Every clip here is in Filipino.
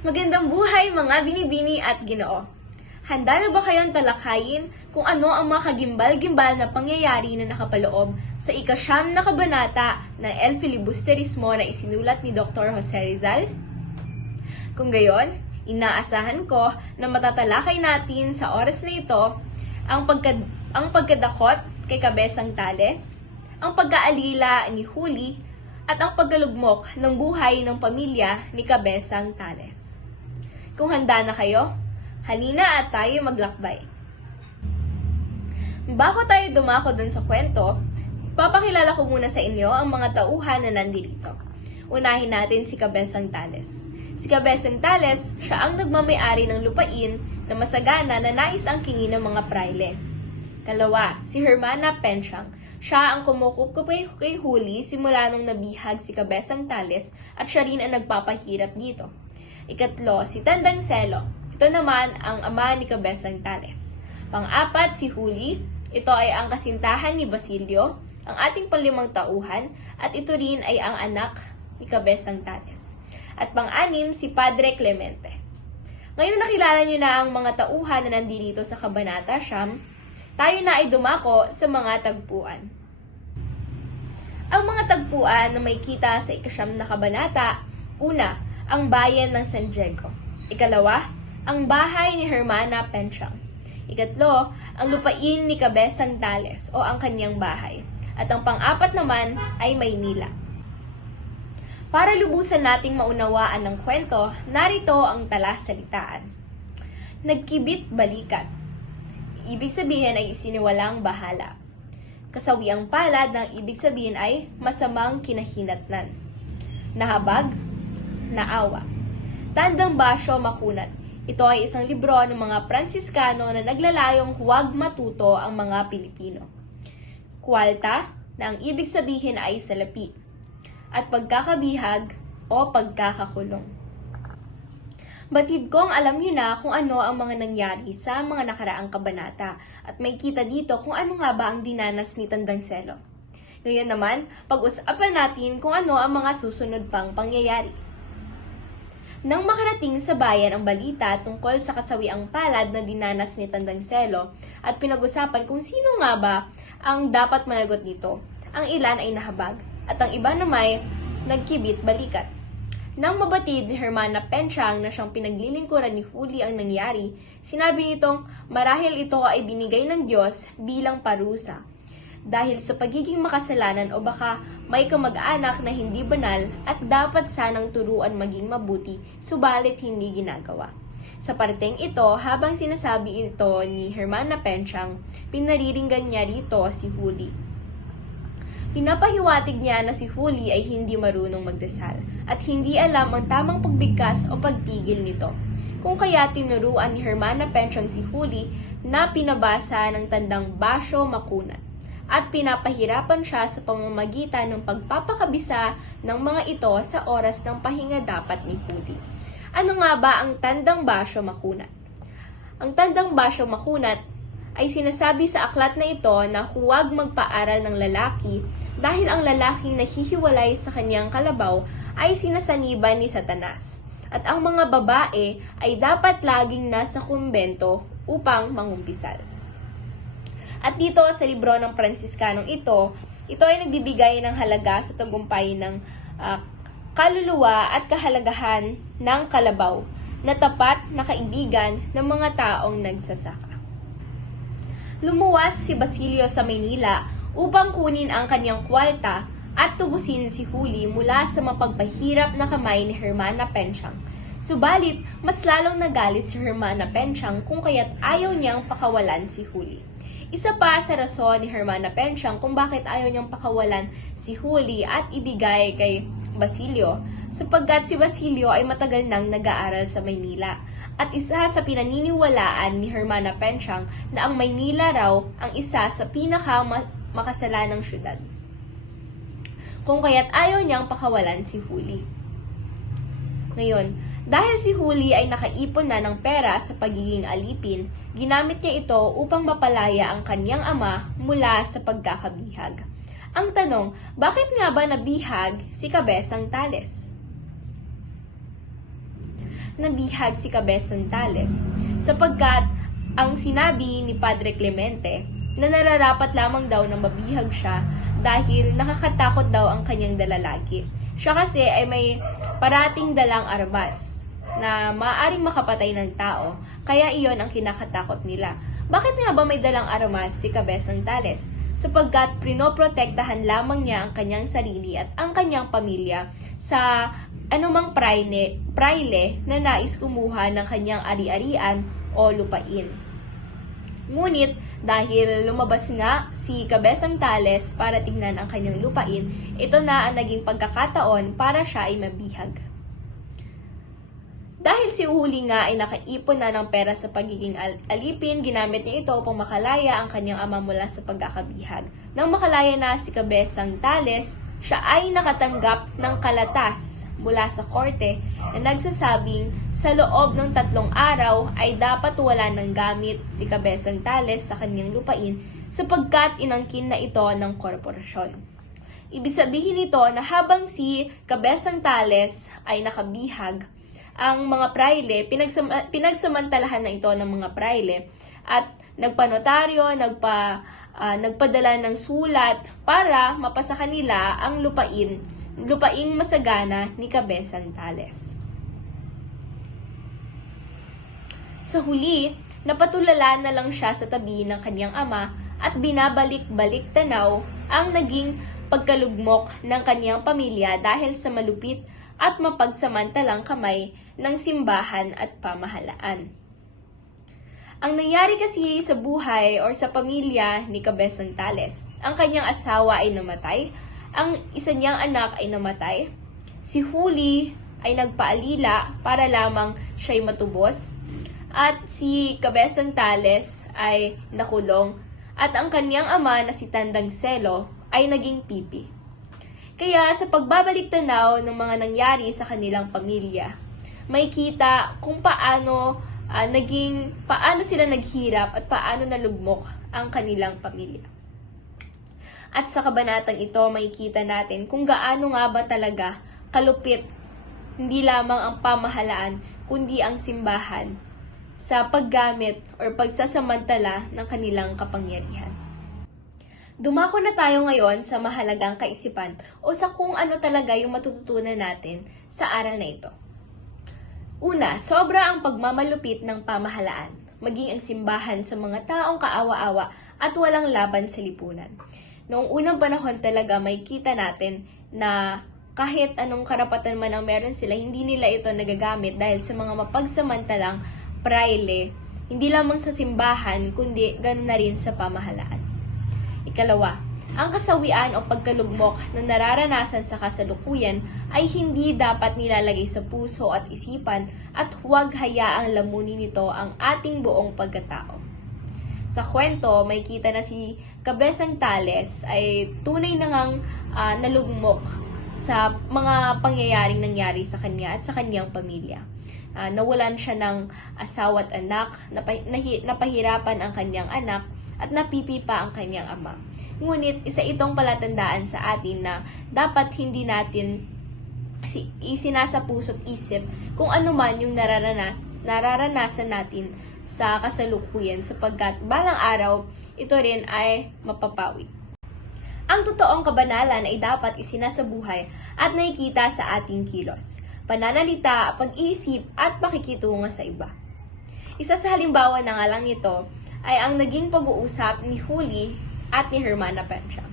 Magandang buhay mga binibini at ginoo. Handa na ba kayong talakayin kung ano ang mga kagimbal-gimbal na pangyayari na nakapaloob sa ika-9 na kabanata ng El Filibusterismo na isinulat ni Dr. Jose Rizal? Kung gayon, inaasahan ko na matatalakay natin sa oras na ito ang pagkadakot kay Cabezang Tales, ang pagkaalila ni Huli, at ang pagkalugmok ng buhay ng pamilya ni Cabezang Tales. Kung handa na kayo, halina at tayo maglakbay. Bago tayo dumako dun sa kwento, papakilala ko muna sa inyo ang mga tauhan na nandito. Unahin natin si Cabezang Tales. Si Cabezang Tales, siya ang nagmamay-ari ng lupain na masagana na nais ang kingin ng mga praile. Kalawa, si Hermana Pensyang. Siya ang kumukup kay Huli simula nung nabihag si Cabezang Tales at siya rin ang nagpapahirap dito. Ikatlo, si Tandang Selo. Ito naman ang ama ni Cabezang Tales. Pang-apat, si Huli. Ito ay ang kasintahan ni Basilio, ang ating panlimang tauhan, at ito rin ay ang anak ni Cabezang Tales. At pang-anim, si Padre Clemente. Ngayon nakilala niyo na ang mga tauhan na nandito sa Kabanata Siyam, tayo na ay dumako sa mga tagpuan. Ang mga tagpuan na may kita sa ika-9 na kabanata, una, ang bayan ng San Diego. Ikalawa, ang bahay ni Hermana Pensyang. Ikatlo, ang lupain ni Cabezang Tales o ang kanyang bahay. At ang pang-apat naman ay Maynila. Para lubusan nating maunawaan ng kwento, narito ang talasalitaan. Nagkibit balikat. Ibig sabihin ay isiniwalang bahala. Kasawiang palad ng ibig sabihin ay masamang kinahinatnan. Nahabag, naawa. Tandang Basyo Makunat. Ito ay isang libro ng mga Pransiskano na naglalayong huwag matuto ang mga Pilipino. Kuwalta, na ang ibig sabihin ay salapi. At pagkakabihag o pagkakakulong. Batid kong alam niyo na kung ano ang mga nangyari sa mga nakaraang kabanata at may kita dito kung ano nga ba ang dinanas ni Tandang Selo. Ngayon naman, pag-usapan natin kung ano ang mga susunod pang pangyayari. Nang makarating sa bayan ang balita tungkol sa kasawiang palad na dinanas ni Tandang Selo at pinag-usapan kung sino nga ba ang dapat managot nito, ang ilan ay nahabag at ang iba naman nagkibit balikat. Nang mabatid ni Hermana Pensyang na siyang pinaglilingkuran ni Huli ang nangyari, sinabi nitong marahil ito ay binigay ng Diyos bilang parusa. Dahil sa pagiging makasalanan o baka may kamag-anak na hindi banal at dapat sanang turuan maging mabuti, subalit hindi ginagawa. Sa parteng ito, habang sinasabi ito ni Hermana Pensyang, pinariringgan niya rito si Huli. Pinapahiwatig niya na si Huli ay hindi marunong magdasal at hindi alam ang tamang pagbigkas o pagtigil nito. Kung kaya tinuruan ni Hermana Pensyang si Huli na pinabasa ng Tandang Basyo Makunat at pinapahirapan siya sa pamamagitan ng pagpapakabisa ng mga ito sa oras ng pahinga dapat ni Huli. Ano nga ba ang Tandang Basyo Makunat? Ang Tandang Basyo Makunat ay sinasabi sa aklat na ito na huwag magpaaral ng lalaki dahil ang lalaking nahihiwalay sa kanyang kalabaw ay sinasaniban ni Satanas. At ang mga babae ay dapat laging nasa kumbento upang mangumpisal. At dito sa libro ng Pransiskanong ito ay nagbibigay ng halaga sa tagumpay ng kaluluwa at kahalagahan ng kalabaw na tapat na kaibigan ng mga taong nagsasaka. Lumuwas si Basilio sa Maynila upang kunin ang kanyang kwalta at tubusin si Huli mula sa mapagpahirap na kamay ni Hermana Pensyang. Subalit, mas lalong nagalit si Hermana Pensyang kung kaya't ayaw niyang pakawalan si Huli. Isa pa sa rason ni Hermana Pensyang kung bakit ayaw niyang pakawalan si Huli at ibigay kay Basilio, sapagkat si Basilio ay matagal nang nag-aaral sa Maynila. At isa sa pinaniniwalaan ni Hermana Pensyang na ang Maynila raw ang isa sa pinaka-makasalanang syudad. Kung kaya't ayaw niyang pakawalan si Huli. Ngayon, dahil si Huli ay nakaipon na ng pera sa pagiging alipin, ginamit niya ito upang mapalaya ang kanyang ama mula sa pagkakabihag. Ang tanong, bakit nga ba nabihag si Cabezang Tales? nabihag si Cabezang Tales, sapagkat ang sinabi ni Padre Clemente na nararapat lamang daw na mabihag siya dahil nakakatakot daw ang kanyang dalalagi. Siya kasi ay may parating dalang armas na maaaring makapatay ng tao, kaya iyon ang kinakatakot nila. Bakit nga ba may dalang armas si Cabezang Tales? Sapagkat pinoprotektahan lamang niya ang kanyang sarili at ang kanyang pamilya sa anumang praile na nais kumuha ng kanyang ari-arian o lupain. Ngunit dahil lumabas nga si Cabezang Tales para tingnan ang kanyang lupain, ito na ang naging pagkakataon para siya ay mabihag. Dahil si Huli nga ay nakaipon na ng pera sa pagiging alipin, ginamit niya ito upang makalaya ang kanyang ama mula sa pagkakabihag. Nang makalaya na si Cabezang Tales, siya ay nakatanggap ng kalatas mula sa korte na nagsasabing sa loob ng 3 araw ay dapat wala ng gamit si Cabezang Tales sa kanyang lupain sapagkat inangkin na ito ng korporasyon. Ibig sabihin nito na habang si Cabezang Tales ay nakabihag, ang mga praile, pinagsamantalahan na ito ng mga praile at nagpanotaryo, nagpadala ng sulat para mapasa kanila ang lupaing masagana ni Cabezang Tales. Sa huli, napatulala na lang siya sa tabi ng kanyang ama at binabalik-balik tanaw ang naging pagkalugmok ng kanyang pamilya dahil sa malupit at mapagsamantalang kamay ng simbahan at pamahalaan. Ang nangyari kasi sa buhay or sa pamilya ni Cabezang Tales, ang kanyang asawa ay namatay, ang isa niyang anak ay namatay, si Huli ay nagpaalila para lamang siya'y matubos, at si Cabezang Tales ay nakulong, at ang kanyang ama na si Tandang Selo ay naging pipi. Kaya sa pagbabalik tanaw ng mga nangyari sa kanilang pamilya, may kita kung paano sila naghirap at paano nalugmok ang kanilang pamilya. At sa kabanatang ito, may kita natin kung gaano nga ba talaga kalupit hindi lamang ang pamahalaan, kundi ang simbahan sa paggamit o pagsasamantala ng kanilang kapangyarihan. Dumako na tayo ngayon sa mahalagang kaisipan o sa kung ano talaga yung matututunan natin sa aral na ito. Una, sobra ang pagmamalupit ng pamahalaan, maging ang simbahan sa mga taong kaawa-awa at walang laban sa lipunan. Noong unang panahon talaga may kita natin na kahit anong karapatan man ang meron sila, hindi nila ito nagagamit dahil sa mga mapagsamantalang praile, hindi lamang sa simbahan kundi ganoon na rin sa pamahalaan. Ikalawa, ang kasawian o pagkalugmok na nararanasan sa kasalukuyan ay hindi dapat nilalagay sa puso at isipan at huwag hayaang lamunin nito ang ating buong pagkatao. Sa kwento, may kita na si Cabezang Tales ay tunay na ngang nalugmok sa mga pangyayaring nangyari sa kanya at sa kanyang pamilya. Nawalan siya ng asawa at anak, napahirapan ang kanyang anak, at napipipa ang kanyang ama. Ngunit isa itong palatandaan sa atin na dapat hindi natin isinasa puso't isip kung ano man yung nararanasan natin sa kasalukuyan sapagkat balang araw ito rin ay mapapawi. Ang totoong kabanalan ay dapat isinasabuhay at nakikita sa ating kilos, pananalita, pag-iisip at pakikitungo sa iba. Isa sa halimbawa na nga lang ito ay ang naging pag-uusap ni Huli at ni Hermana Penchang.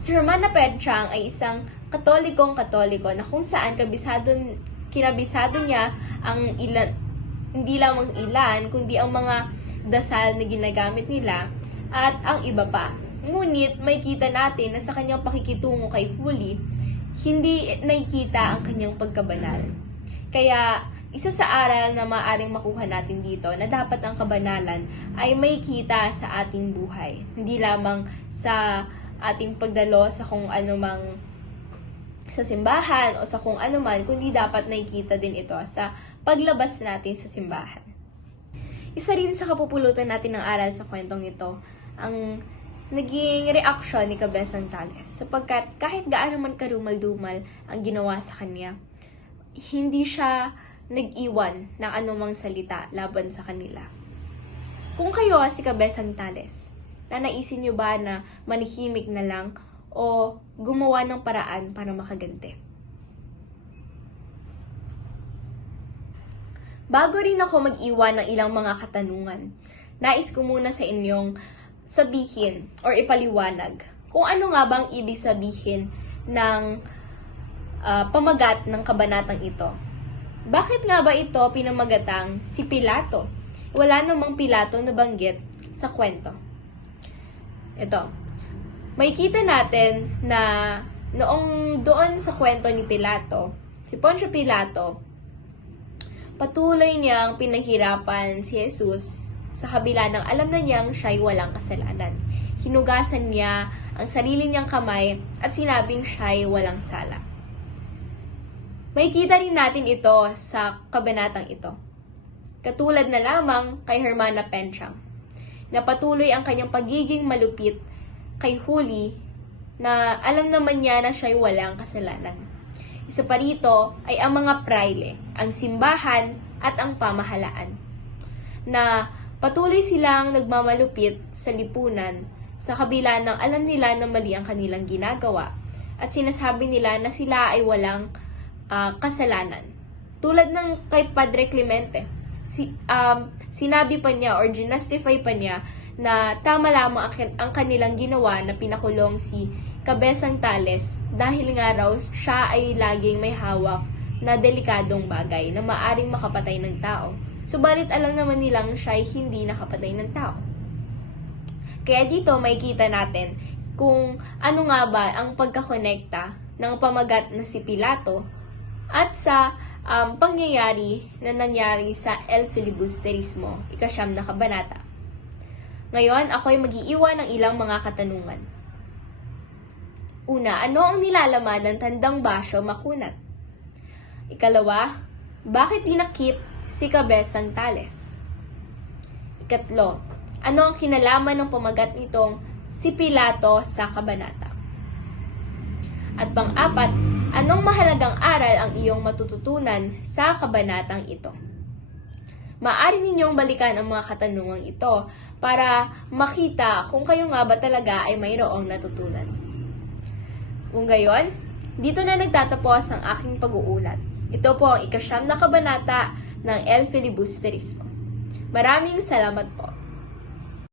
Si Hermana Penchang ay isang katoliko na kung saan kinabisado niya ang hindi lamang ilan, kundi ang mga dasal na ginagamit nila at ang iba pa. Ngunit may kita natin na sa kanyang pakikitungo kay Huli, hindi nakikita ang kanyang pagkabanal. Kaya isa sa aral na maaaring makuha natin dito na dapat ang kabanalan ay may kita sa ating buhay. Hindi lamang sa ating pagdalo sa kung anumang sa simbahan o sa kung anuman, kundi dapat nakikita din ito sa paglabas natin sa simbahan. Isa rin sa kapupulutan natin ng aral sa kwentong ito, ang naging reaksyon ni Cabezang Tales. Sapagkat kahit gaano man karumal-dumal ang ginawa sa kanya, hindi siya nag-iwan ng anumang salita laban sa kanila. Kung kayo si Kabesang Tales, nanaisin nyo ba na manihimik na lang o gumawa ng paraan para makaganti? Bago rin ako mag-iwan ng ilang mga katanungan, nais ko muna sa inyong sabihin or ipaliwanag kung ano nga bang ibig sabihin ng pamagat ng kabanatang ito. Bakit nga ba ito pinamagatang si Pilato? Wala namang Pilato na banggit sa kwento. Ito, makikita natin na noong doon sa kwento ni Pilato, si Poncio Pilato, patuloy niyang pinahirapan si Jesus sa kabila ng alam na niyang siya'y walang kasalanan. Hinugasan niya ang sarili niyang kamay at sinabing siya'y walang sala. Makikita rin natin ito sa kabanatang ito. Katulad na lamang kay Hermana Penchang, na patuloy ang kanyang pagiging malupit kay Huli na alam naman niya na siya'y walang kasalanan. Isa pa rito ay ang mga praile, ang simbahan at ang pamahalaan, na patuloy silang nagmamalupit sa lipunan sa kabila ng alam nila na mali ang kanilang ginagawa at sinasabi nila na sila ay walang kasalanan. Tulad ng kay Padre Clemente, sinabi pa niya or ginustify pa niya na tama lamang ang kanilang ginawa na pinakulong si Kabesang Tales dahil nga raw siya ay laging may hawak na delikadong bagay na maaring makapatay ng tao. Subalit alam naman nilang siya ay hindi nakapatay ng tao. Kaya dito makikita natin kung ano nga ba ang pagkakonekta ng pamagat na si Pilato at sa pangyayari na nangyari sa El Filibusterismo, ika-9 na kabanata. Ngayon, ako'y mag-iiwan ng ilang mga katanungan. Una, ano ang nilalaman ng tandang basyo makunat? Ikalawa, bakit dinakip si Kabesang Tales? Ikatlo, ano ang kinalaman ng pamagat nitong si Pilato sa kabanata? At pang-apat, anong mahalagang aral ang iyong matututunan sa kabanatang ito? Maaari ninyong balikan ang mga katanungang ito para makita kung kayo nga ba talaga ay mayroong natutunan. Kung gayon, dito na nagtatapos ang aking pag-uulat. Ito po ang ika-9 na kabanata ng El Filibusterismo. Maraming salamat po.